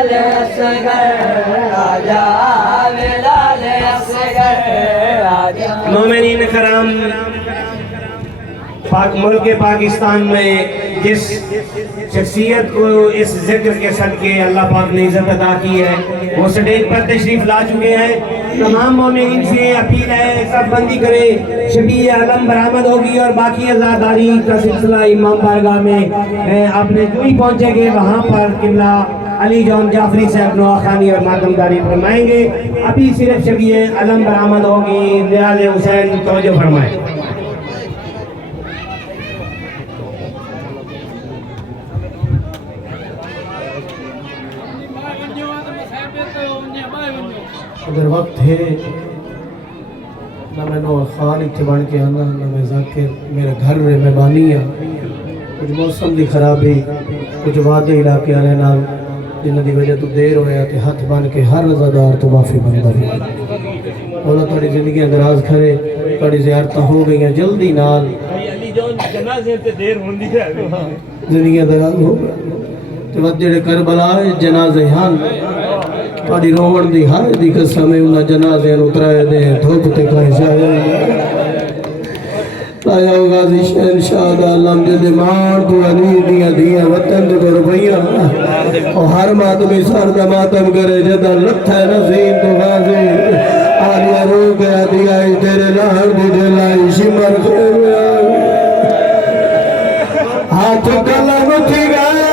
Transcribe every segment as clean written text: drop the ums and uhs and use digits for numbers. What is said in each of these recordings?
बिलाल असगर आजा, बिलाल असगर आजा। मोमिनीन कराम, मुल्क पाकिस्तान में जिस शख्सियत को इस जिक्र के सदके अल्लाह पाक ने इज्जत अदा की है, वो स्टेज पर तशरीफ ला चुके हैं। तमाम मोमिनीन से अपील है, सब बंदी करे, शबीर आलम बरामद होगी और बाकी आज़ादारी का सिलसिला इमाम बारगाह में आपने जो ही पहुँचेंगे वहाँ पर किबला अली जौन जाफरी साहब नवाखानी और मातमदारी फरमाएंगे। अभी सिर्फ शबीर आलम बरामद होगी, नियाज़ हुसैन तवज्जो फरमाए। अगर वक्त है ना मैं खान इतने बन के आना ना मैं जाके मेरे घर में मेहमानी आ, कुछ मौसम की खराबी, कुछ वादे इलाके वाले नाल जिन्हों की वजह तो देर होया ते हाथ बन के हर रजादार तो माफ़ी मंगदा भी। बोला थोड़ी जिंदगी दराज करे, थोड़ी ज़ियारत हो गई जल्दी नाल, जिंदगी दराज हो गई। जेड़े करबला जनाजे हैं थोड़ी रोवण दी हाय दी कसम उन्हें जनाजे उतराए दे धूप ते कहीं लाया गाजी शहनशाह आलम जिंदे मान तो अली दिया दिया वतन दे रुपया और हर मातमी सर दा मातम करे जदा लथा नसीब तो गाजी आलिया रो गया दिया तेरे लाल दी जलाई शिमर हाथ कलम उठी गए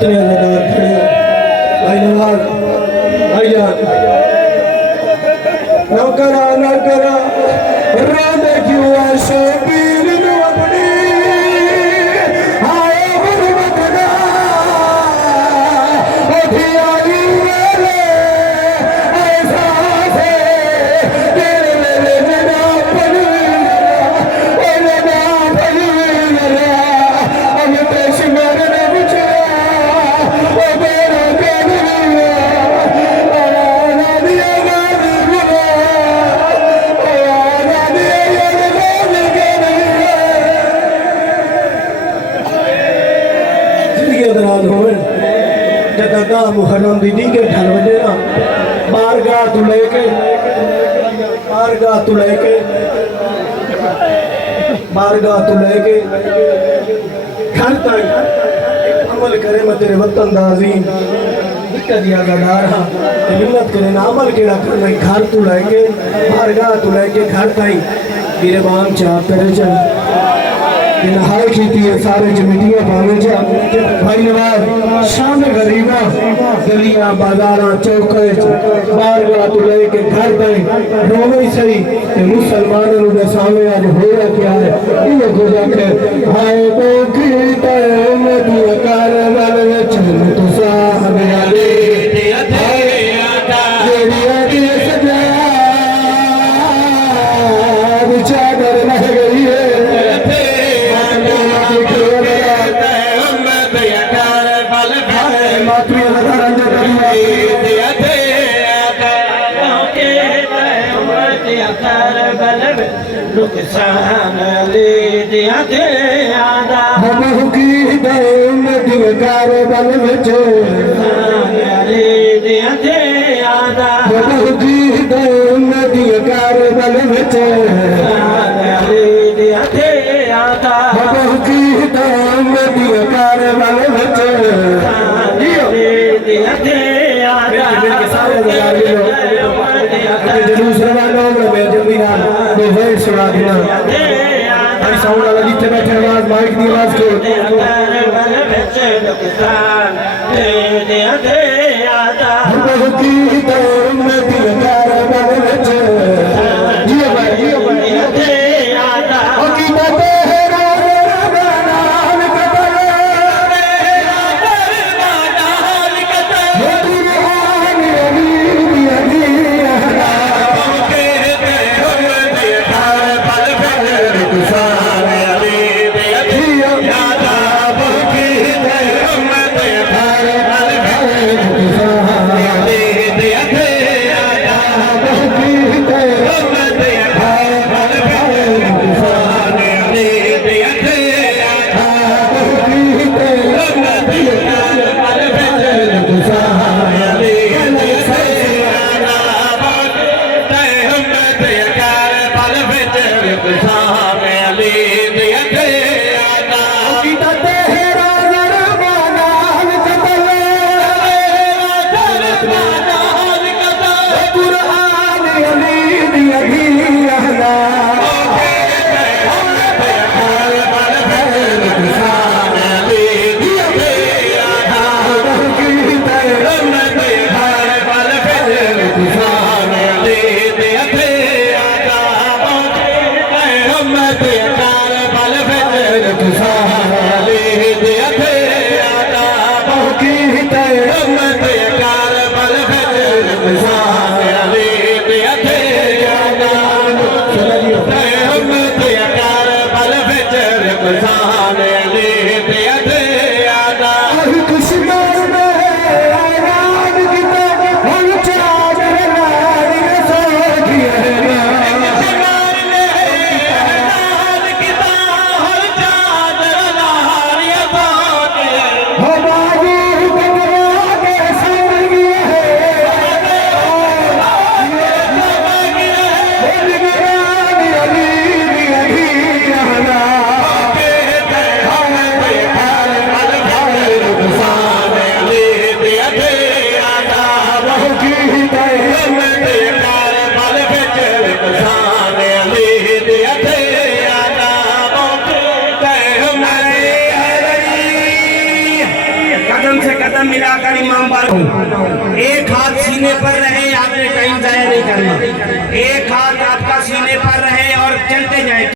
जितने अदाकार खड़े भाई नवाज भाईजान नौकरा नौकरा रोने क्यों ऐसे पीर में अपनी आए गुरबतना उठी आई मेरे ऐसा से तेरे मेरे ना पड़ी ना पड़ी अब पेश मेरे ने मुझे वो मेरा मुहर्रम दीदी के ढल बजे ना बारगाह तू लेके घर तक अमल करे मैं तेरे वतन दाजीम दिया गडार हाँ मिन्नत करे ना अमल केड़ा करना घर तू लेके बारगाह तू लेके घर ताई मेरे बाम चाह करे चल नहाई की सारे जमीटियां पावे जा भाई नवाज शाम गरीबा गलियां बाजारा चौके बारगाह तू लेके घर ताई रोवे सही ते मुसलमानों दे सामने आज होया क्या है ये को जाके हाय तो की टाइम दी कर वाल विच तू साहब अली ते आता जेड़ी आदी सजा चादर रह गई है नुकसान ले दिया थे आदा बहु की दौन दिलकार बल विच ले दिया थे आदा बहु की दौन दिलकार बल विच ले दिया थे आदा बहु की दौन दिलकार बल विच ले दिया थे आदा के सारे बाजार में जलूस रवाना हो गए जल्दी ना तो वही सुना देना भाई साउंड वाला जितने बैठे आवाज माइक की आवाज को बहु की दौन दिलकार बल विच जियो भाई कदम मिलाकर इमाम बार एक हाथ सीने पर रहे, आपने टाइम जाया नहीं करना, एक हाथ आपका सीने पर रहे और चलते जाए।